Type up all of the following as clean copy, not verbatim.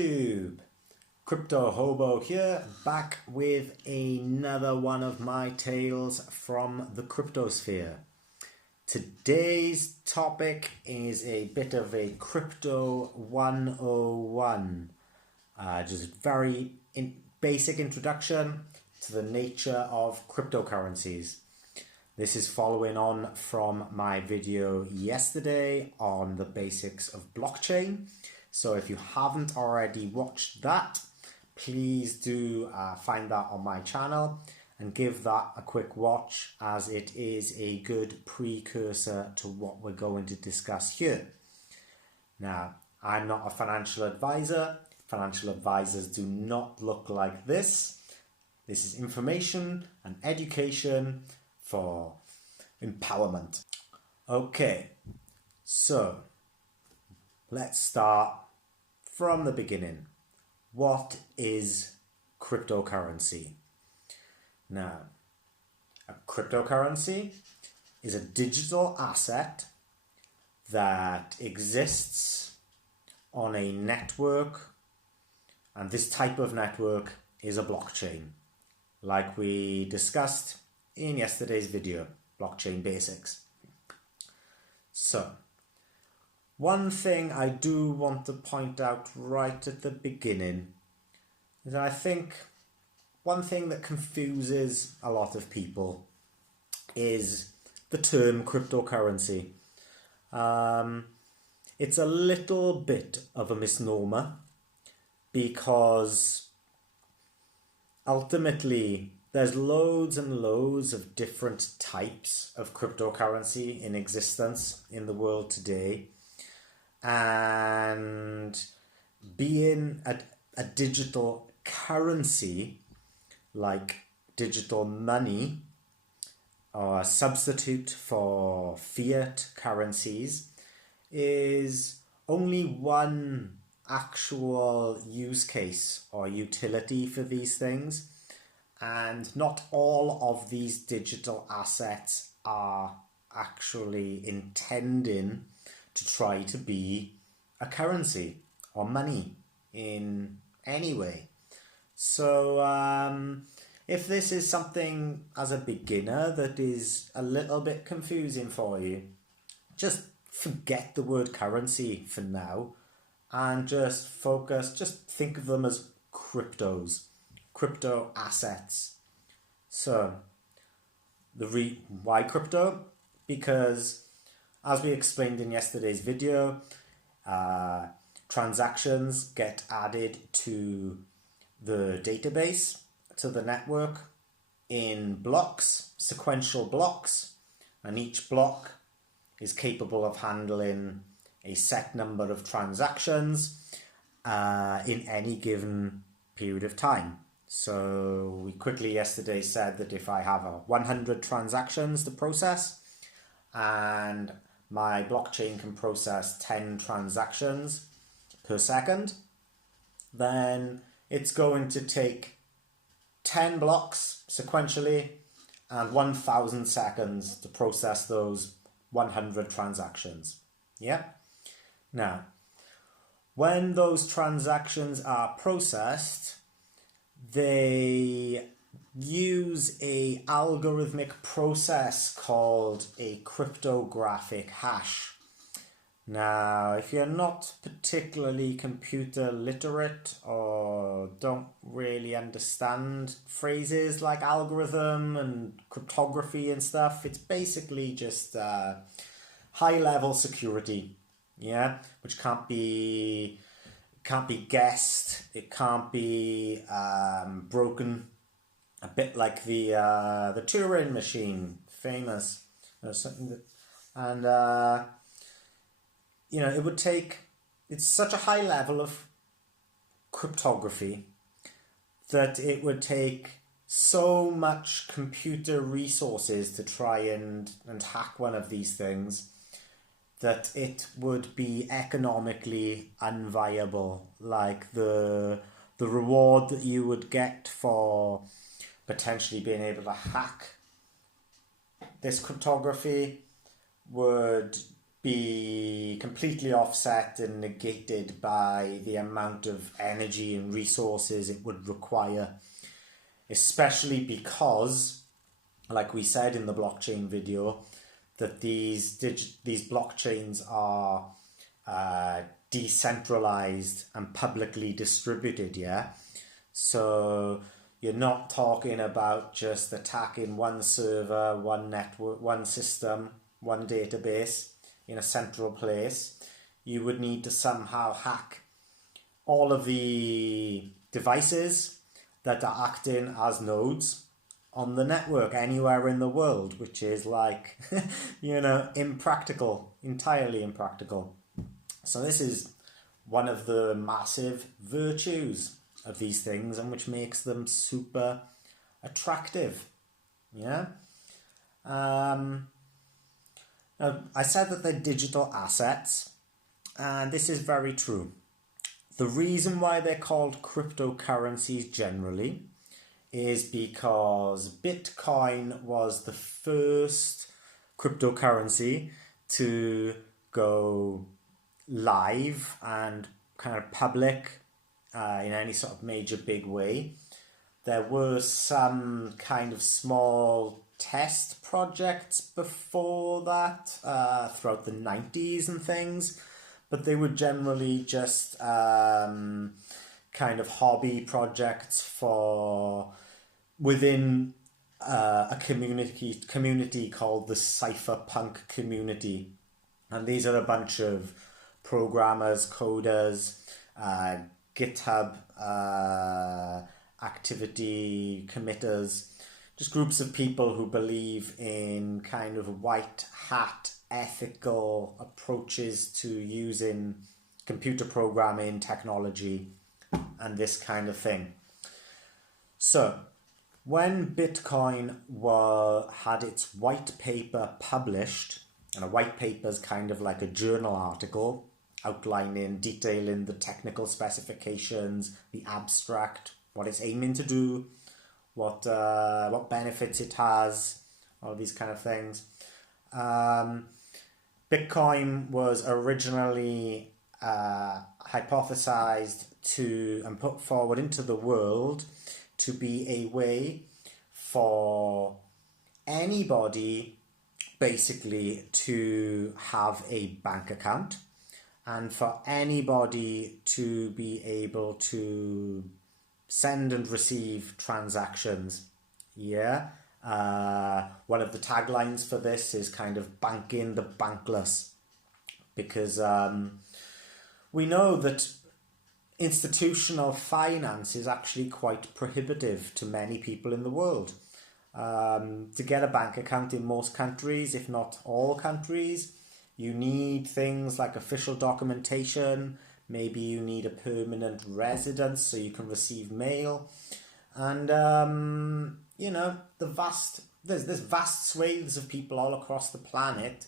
YouTube, Crypto Hobo here, back with another one of my tales from the cryptosphere. Today's topic is a bit of a Crypto 101, just very basic introduction to the nature of cryptocurrencies. This is following on from my video yesterday on the basics of blockchain. So if you haven't already watched that, please do find that on my channel and give that a quick watch, as it is a good precursor to what we're going to discuss here. Now, I'm not a financial advisor. Financial advisors do not look like this. This is information and education for empowerment. Okay, so let's start from the beginning. What is cryptocurrency? Now, a cryptocurrency is a digital asset that exists on a network, and this type of network is a blockchain, like we discussed in yesterday's video, blockchain basics. So, one thing I do want to point out right at the beginning is that I think one thing that confuses a lot of people is the term cryptocurrency. It's a little bit of a misnomer, because ultimately there's loads and loads of different types of cryptocurrency in existence in the world today. And being a digital currency, like digital money, or a substitute for fiat currencies, is only one actual use case or utility for these things. And not all of these digital assets are actually intending to try to be a currency or money in any way. So if this is something as a beginner that is a little bit confusing for you, just forget the word currency for now and just think of them as cryptos, crypto assets. So why crypto? Because as we explained in yesterday's video, transactions get added to the database, to the network, in blocks, sequential blocks, and each block is capable of handling a set number of transactions in any given period of time. So we quickly yesterday said that if I have 100 transactions to process, and my blockchain can process 10 transactions per second, then it's going to take 10 blocks sequentially and 1,000 seconds to process those 100 transactions. Yeah? Now, when those transactions are processed, they use a algorithmic process called a cryptographic hash. Now, if you're not particularly computer literate or don't really understand phrases like algorithm and cryptography and stuff, it's basically just high-level security, yeah, which can't be guessed, it can't be broken. A bit like the Turing machine, famous, something that, and it's such a high level of cryptography that it would take so much computer resources to try and hack one of these things that it would be economically unviable. Like the reward that you would get for potentially being able to hack this cryptography would be completely offset and negated by the amount of energy and resources it would require, especially because, like we said in the blockchain video, that these blockchains are decentralized and publicly distributed, yeah? So you're not talking about just attacking one server, one network, one system, one database in a central place. You would need to somehow hack all of the devices that are acting as nodes on the network anywhere in the world, which is like, impractical, entirely impractical. So this is one of the massive virtues of these things, and which makes them super attractive. Yeah. I said that they're digital assets, and this is very true. The reason why they're called cryptocurrencies generally is because Bitcoin was the first cryptocurrency to go live and kind of public in any sort of major big way. There were some kind of small test projects before that throughout the 90s and things, but they were generally just kind of hobby projects for within a community called the cypherpunk community. And these are a bunch of programmers, coders, GitHub activity committers, just groups of people who believe in kind of white hat ethical approaches to using computer programming technology and this kind of thing. So when Bitcoin had its white paper published, and a white paper is kind of like a journal article outlining, detailing the technical specifications, the abstract, what it's aiming to do, what benefits it has, all these kind of things. Bitcoin was originally hypothesized to and put forward into the world to be a way for anybody basically to have a bank account, and for anybody to be able to send and receive transactions. Yeah. One of the taglines for this is kind of banking the bankless, because we know that institutional finance is actually quite prohibitive to many people in the world. To get a bank account in most countries, if not all countries, you need things like official documentation. Maybe you need a permanent residence so you can receive mail. And, there's vast swathes of people all across the planet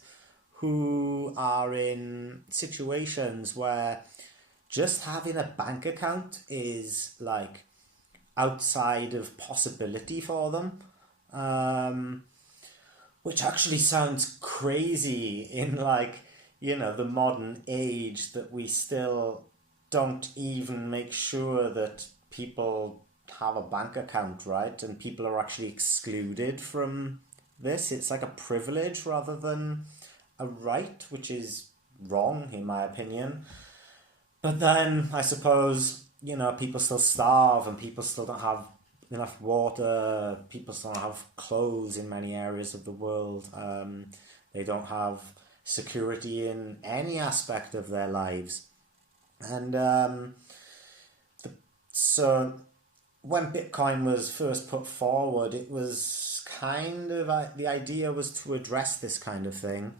who are in situations where just having a bank account is like outside of possibility for them. Which actually sounds crazy in the modern age, that we still don't even make sure that people have a bank account, right? And people are actually excluded from this. It's like a privilege rather than a right, which is wrong in my opinion. But then I suppose, people still starve, and people still don't have enough water, people still don't have clothes in many areas of the world. They don't have security in any aspect of their lives. And so when Bitcoin was first put forward, it was kind of, the idea was to address this kind of thing,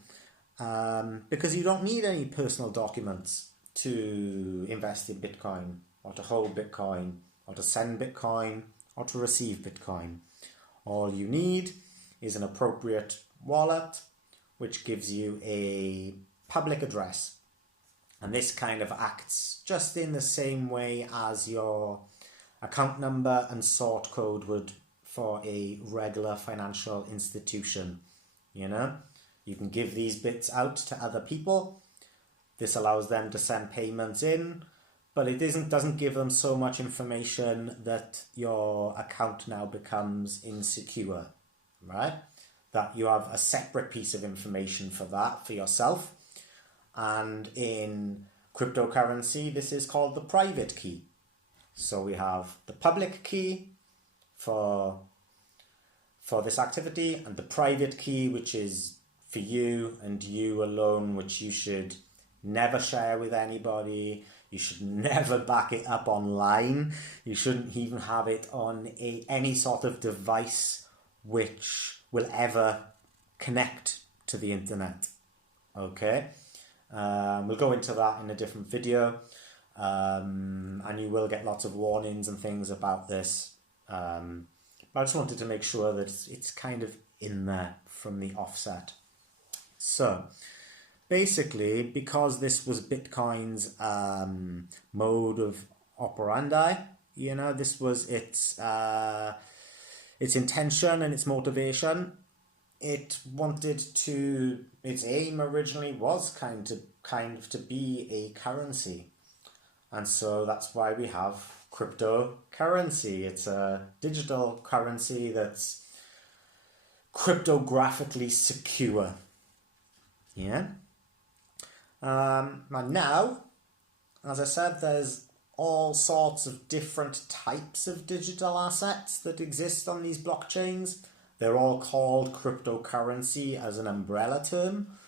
because you don't need any personal documents to invest in Bitcoin, or to hold Bitcoin, or to send Bitcoin, or to receive Bitcoin. All you need is an appropriate wallet, which gives you a public address. And this kind of acts just in the same way as your account number and sort code would for a regular financial institution, You can give these bits out to other people. This allows them to send payments in, but it doesn't give them so much information that your account now becomes insecure, right? That you have a separate piece of information for that, for yourself. And in cryptocurrency, this is called the private key. So we have the public key for this activity, and the private key, which is for you and you alone, which you should never share with anybody. You should never back it up online. You shouldn't even have it on any sort of device which will ever connect to the internet. Okay, we'll go into that in a different video, and you will get lots of warnings and things about this. But I just wanted to make sure that it's kind of in there from the offset. So basically, because this was Bitcoin's mode of operandi, you know, this was its intention and its motivation. It wanted to, its aim originally was kind of to be a currency. And so that's why we have cryptocurrency. It's a digital currency that's cryptographically secure. Yeah. And now, as I said, there's all sorts of different types of digital assets that exist on these blockchains. They're all called cryptocurrency as an umbrella term,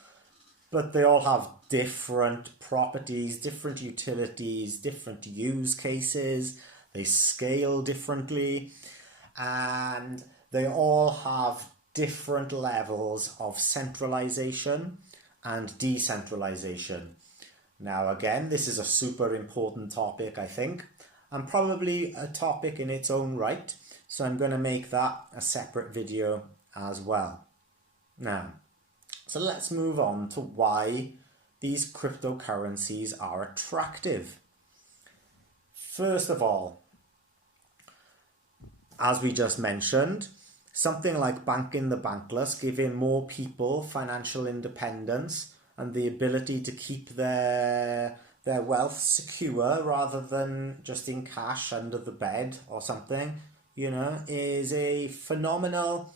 but they all have different properties, different utilities, different use cases. They scale differently, and they all have different levels of centralization and decentralization. Now, again, this is a super important topic, I think, and probably a topic in its own right. So I'm going to make that a separate video as well. Now, so let's move on to why these cryptocurrencies are attractive. First of all, as we just mentioned, something like banking the bankless, giving more people financial independence and the ability to keep their wealth secure rather than just in cash under the bed or something, you know, is a phenomenal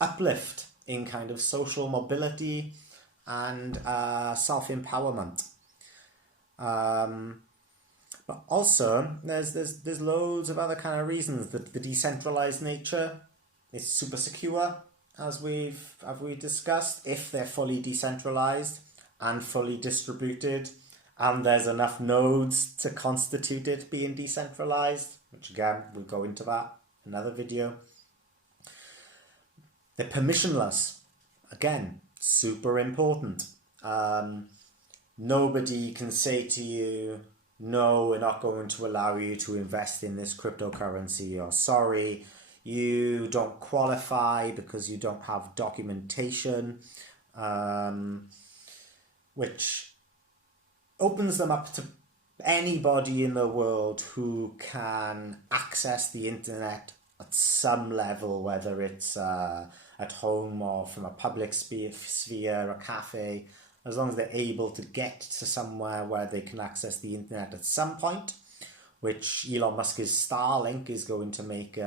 uplift in kind of social mobility and self-empowerment. But also, there's loads of other kind of reasons that the decentralized nature is super secure, as we've discussed, if they're fully decentralized and fully distributed, and there's enough nodes to constitute it being decentralized, which again, we'll go into that in another video. They're permissionless. Again, super important. Nobody can say to you, no, we're not going to allow you to invest in this cryptocurrency, or sorry, you don't qualify because you don't have documentation, which opens them up to anybody in the world who can access the internet at some level, whether it's at home or from a public sphere, a cafe, as long as they're able to get to somewhere where they can access the internet at some point, which Elon Musk's Starlink is going to make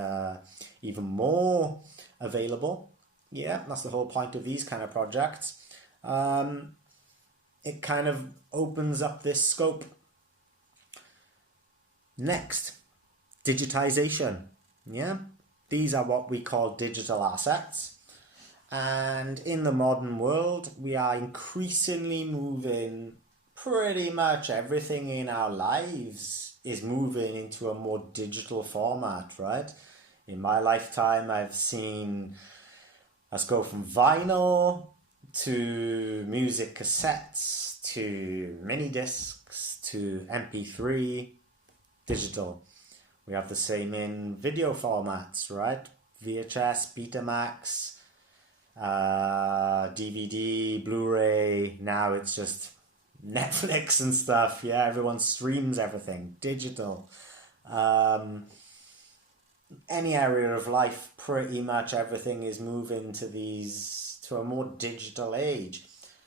even more available. Yeah, that's the whole point of these kind of projects. It kind of opens up this scope. Next, digitization. Yeah, these are what we call digital assets. And in the modern world, we are increasingly moving, pretty much everything in our lives is moving into a more digital format, right? In my lifetime, I've seen us go from vinyl to music cassettes to mini discs to MP3, digital. We have the same in video formats, right? VHS, Betamax, DVD, Blu-ray. Now it's just Netflix and stuff. Yeah, everyone streams everything digital. any area of life, pretty much everything is moving to a more digital age.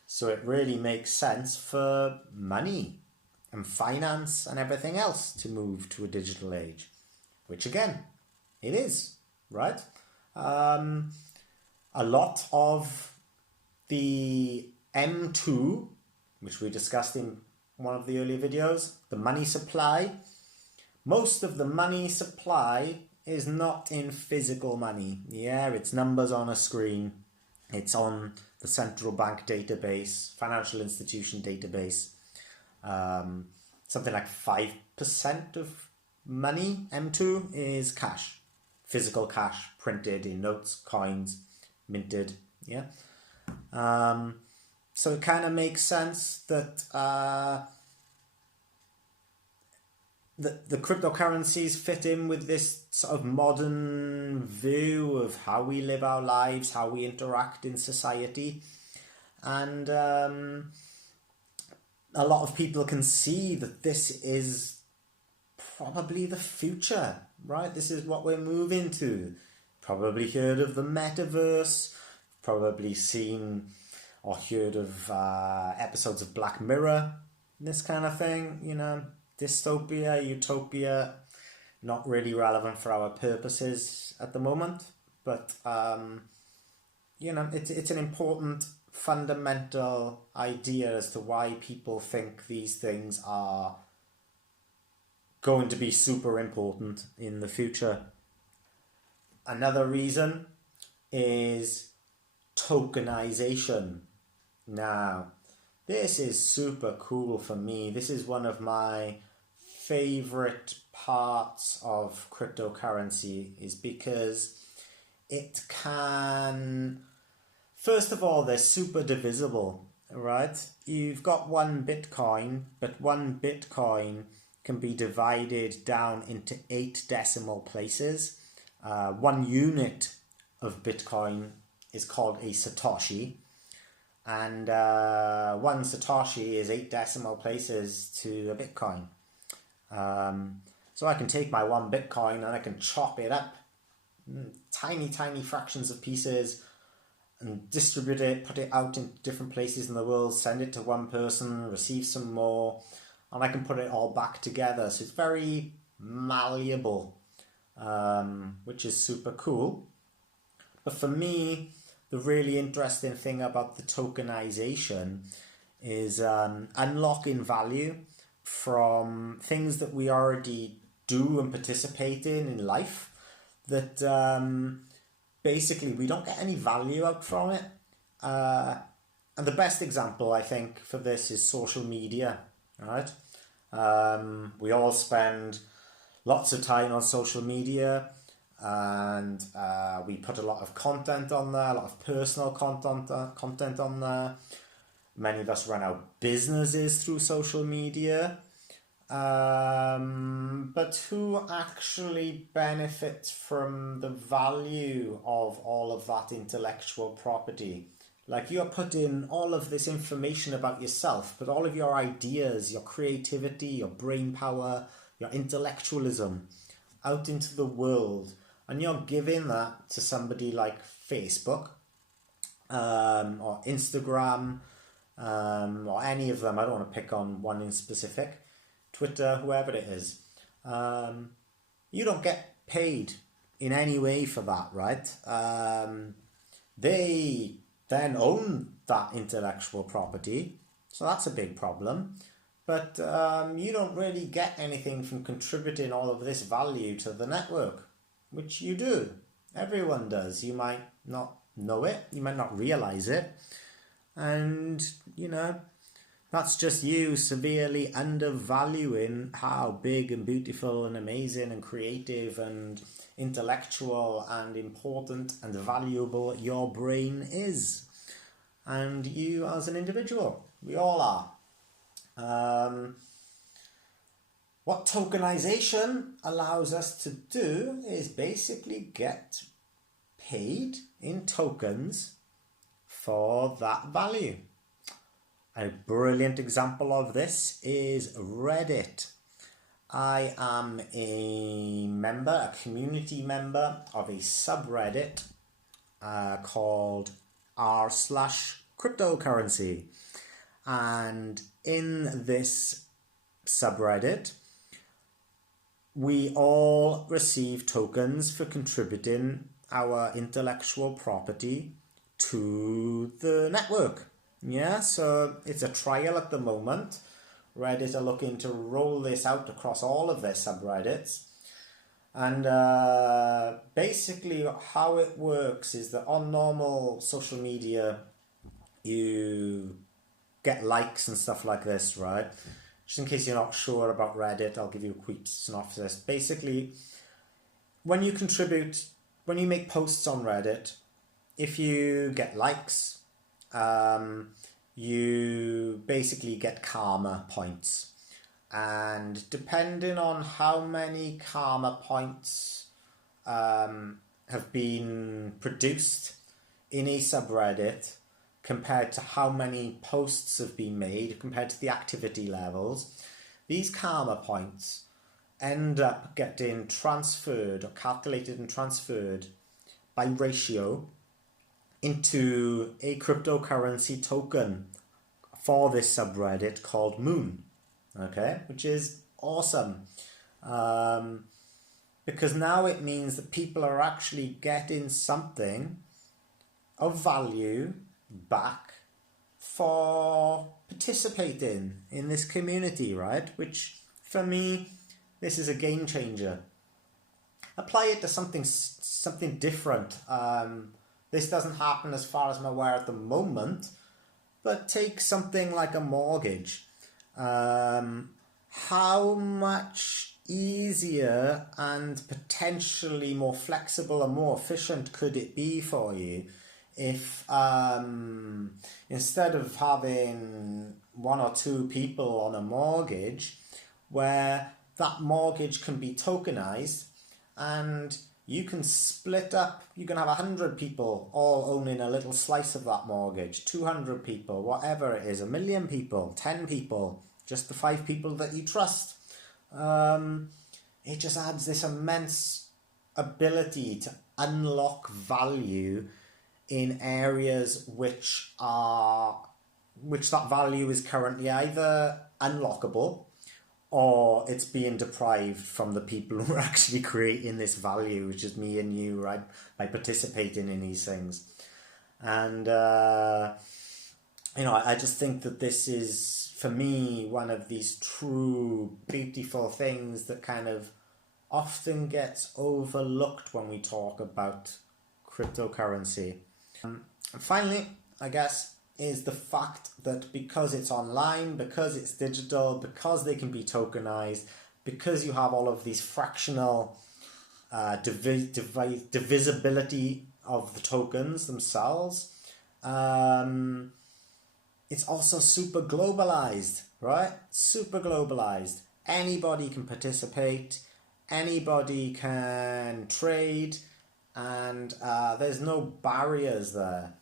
So it really makes sense for money and finance and everything else to move to a digital age, which again, it is, right? A lot of the M2, which we discussed in one of the earlier videos, the money supply, most of the money supply is not in physical money. Yeah, it's numbers on a screen. It's on the central bank database, financial institution database. Something like 5% of money, M2, is cash. Physical cash, printed in notes, coins, minted. Yeah. So it kind of makes sense that the cryptocurrencies fit in with this sort of modern view of how we live our lives, how we interact in society. And a lot of people can see that this is probably the future, right? This is what we're moving to. Probably heard of the metaverse, probably seen or heard of episodes of Black Mirror, this kind of thing, you know, dystopia, utopia, not really relevant for our purposes at the moment, but you know, it's an important fundamental idea as to why people think these things are going to be super important in the future. Another reason is tokenization. Now, this is super cool for me. This is one of my favorite parts of cryptocurrency, is because it can, first of all, they're super divisible, right? You've got one Bitcoin, but one Bitcoin can be divided down into 8 decimal places. 1 unit of Bitcoin is called a Satoshi, and 1 Satoshi is 8 decimal places to a Bitcoin. So I can take my 1 Bitcoin and I can chop it up, tiny fractions of pieces, and distribute it, put it out in different places in the world, send it to one person, receive some more, and I can put it all back together. So it's very malleable, which is super cool. But for me, the really interesting thing about the tokenization is unlocking value from things that we already do and participate in life, that basically we don't get any value out from it. And the best example, I think, for this is social media, right? We all spend lots of time on social media, and we put a lot of content on there, a lot of personal content on there. Many of us run our businesses through social media. But who actually benefits from the value of all of that intellectual property? Like, you're putting all of this information about yourself, but all of your ideas, your creativity, your brain power, your intellectualism out into the world, and you're giving that to somebody like Facebook or Instagram or any of them. I don't want to pick on one in specific. Twitter, whoever it is. You don't get paid in any way for that, right? They then own that intellectual property, so that's a big problem. But you don't really get anything from contributing all of this value to the network, which you do. Everyone does. You might not know it, you might not realize it, and you know, that's just you severely undervaluing how big and beautiful and amazing and creative and intellectual and important and valuable your brain is. And you as an individual, we all are. What tokenization allows us to do is basically get paid in tokens for that value. A brilliant example of this is Reddit. I am a member, a community member of a subreddit called r/cryptocurrency. And in this subreddit, we all receive tokens for contributing our intellectual property to the network. Yeah, so it's a trial at the moment. Reddit are looking to roll this out across all of their subreddits. And basically how it works is that on normal social media, you get likes and stuff like this, right? Just in case you're not sure about Reddit, I'll give you a quick synopsis. Basically, when you make posts on Reddit, if you get likes, you basically get karma points. And depending on how many karma points have been produced in a subreddit, compared to how many posts have been made, compared to the activity levels, these karma points end up getting transferred or calculated and transferred by ratio into a cryptocurrency token for this subreddit called Moon, okay, which is awesome. Because now it means that people are actually getting something of value back for participating in this community, right? Which for me, this is a game changer. Apply it to something different. This doesn't happen as far as I'm aware at the moment, but take something like a mortgage. How much easier and potentially more flexible and more efficient could it be for you if instead of having one or two people on a mortgage, where that mortgage can be tokenized and you can split up, you can have 100 people all owning a little slice of that mortgage, 200 people, whatever it is, 1 million people, 10 people, just the 5 people that you trust. It just adds this immense ability to unlock value in areas which that value is currently either unlockable or it's being deprived from the people who are actually creating this value, which is me and you, right, by participating in these things. And I just think that this is, for me, one of these true beautiful things that kind of often gets overlooked when we talk about cryptocurrency. And finally, I guess, is the fact that because it's online, because it's digital, because they can be tokenized, because you have all of these fractional divisibility of the tokens themselves, it's also super globalized, right? Super globalized. Anybody can participate, anybody can trade, and there's no barriers there.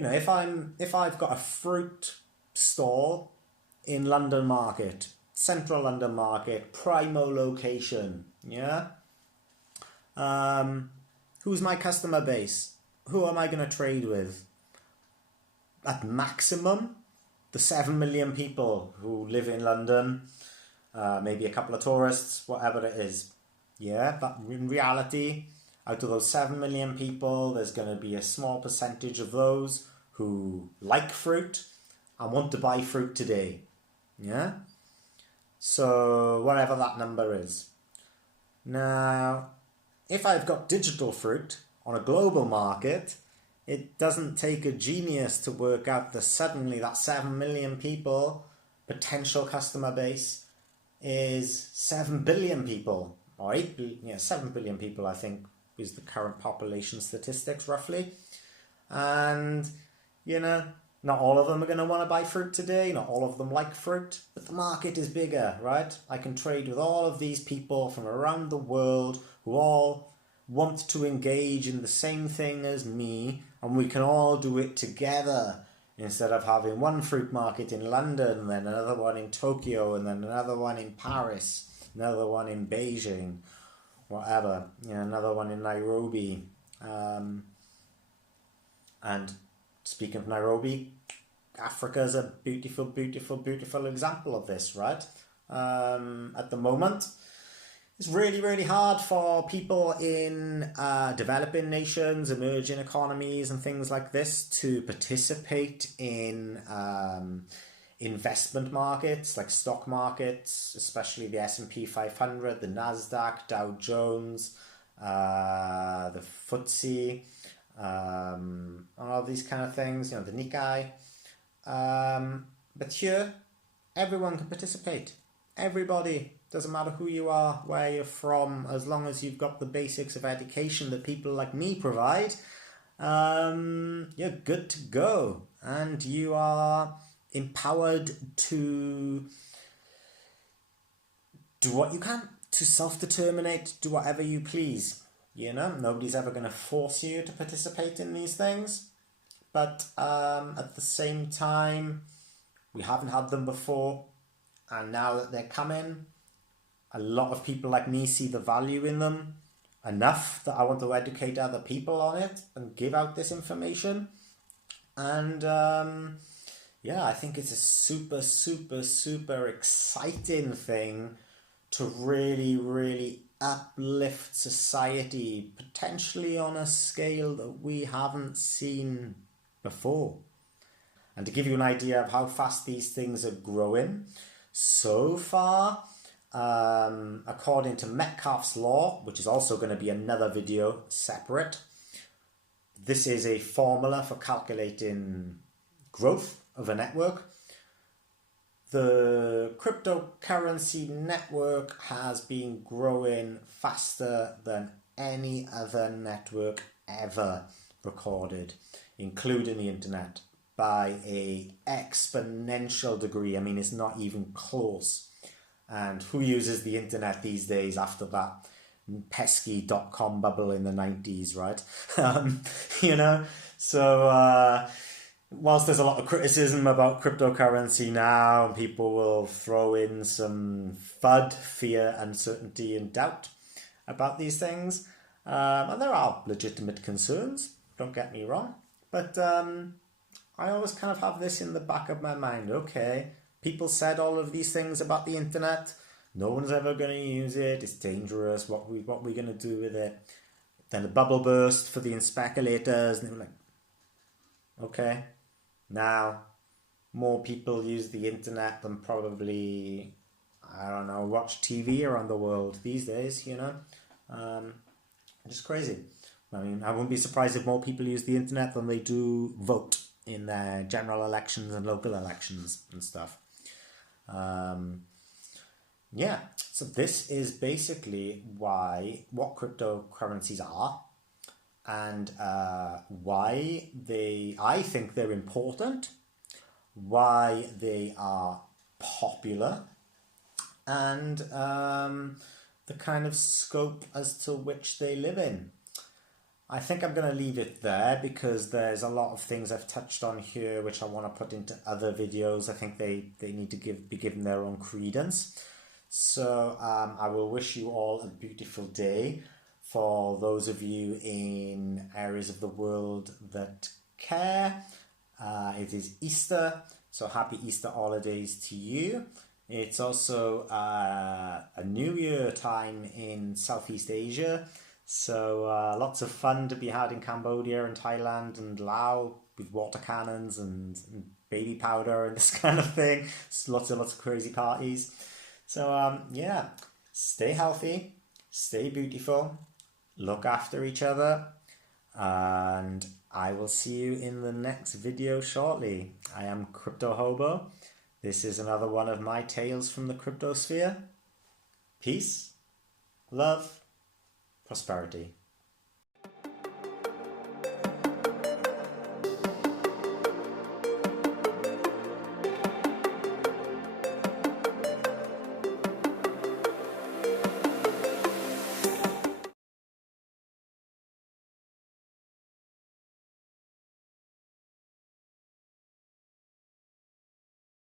If I've got a fruit stall in London Market, central London Market, primo location, yeah? Who's my customer base? Who am I going to trade with? At maximum, the 7 million people who live in London, maybe a couple of tourists, whatever it is. Yeah, but in reality, out of those 7 million people, there's going to be a small percentage of those who like fruit and want to buy fruit today. Yeah? So, whatever that number is. Now, if I've got digital fruit on a global market, it doesn't take a genius to work out that suddenly that 7 million people, potential customer base, is 7 billion people. Or 7 billion people, I think, is the current population statistics, roughly. And, not all of them are going to want to buy fruit today. Not all of them like fruit. But the market is bigger, right? I can trade with all of these people from around the world who all want to engage in the same thing as me. And we can all do it together instead of having one fruit market in London, then another one in Tokyo, and then another one in Paris, another one in Beijing, whatever, another one in Nairobi. And speaking of Nairobi, Africa is a beautiful, beautiful, beautiful example of this, right? At the moment, it's really, really hard for people in developing nations, emerging economies and things like this to participate in investment markets like stock markets, especially the S&P 500, the Nasdaq, Dow Jones, the FTSE, all these kind of things, the Nikkei. But here, everyone can participate. Everybody. Doesn't matter who you are, where you're from, as long as you've got the basics of education that people like me provide, you're good to go. And you are empowered to do what you can, to self-determinate, do whatever you please. Nobody's ever going to force you to participate in these things. But at the same time, we haven't had them before. And now that they're coming, a lot of people like me see the value in them enough that I want to educate other people on it and give out this information. And I think it's a super, super, super exciting thing to really, really uplift society, potentially on a scale that we haven't seen before. And to give you an idea of how fast these things are growing, so far, according to Metcalfe's law, which is also going to be another video separate, this is a formula for calculating growth of a network. The cryptocurrency network has been growing faster than any other network ever recorded, including the internet, by an exponential degree. I mean, it's not even close. And who uses the internet these days after that pesky .com bubble in the 90s, right? So whilst there's a lot of criticism about cryptocurrency now, and people will throw in some FUD, fear, uncertainty and doubt about these things, and there are legitimate concerns, don't get me wrong, but I always kind of have this in the back of my mind. Okay, people said all of these things about the internet. No one's ever going to use it. It's dangerous. What we going to do with it? Then the bubble burst for the speculators, and they were like, okay, now more people use the internet than probably, I don't know, watch TV around the world these days. Just crazy. I mean, I wouldn't be surprised if more people use the internet than they do vote in their general elections and local elections and stuff. So this is basically what cryptocurrencies are, and why I think they're important, why they are popular, and the kind of scope as to which they live in. I think I'm going to leave it there because there's a lot of things I've touched on here which I want to put into other videos. I think they need to be given their own credence. So I will wish you all a beautiful day. For those of you in areas of the world that care, it is Easter, so happy Easter holidays to you. It's also a New Year time in Southeast Asia. So lots of fun to be had in Cambodia and Thailand and Laos with water cannons and baby powder and this kind of thing. Lots of crazy parties. So stay healthy, stay beautiful, look after each other, and I will see you in the next video shortly. I am Crypto Hobo. This is another one of my tales from the cryptosphere. Peace, love, prosperity.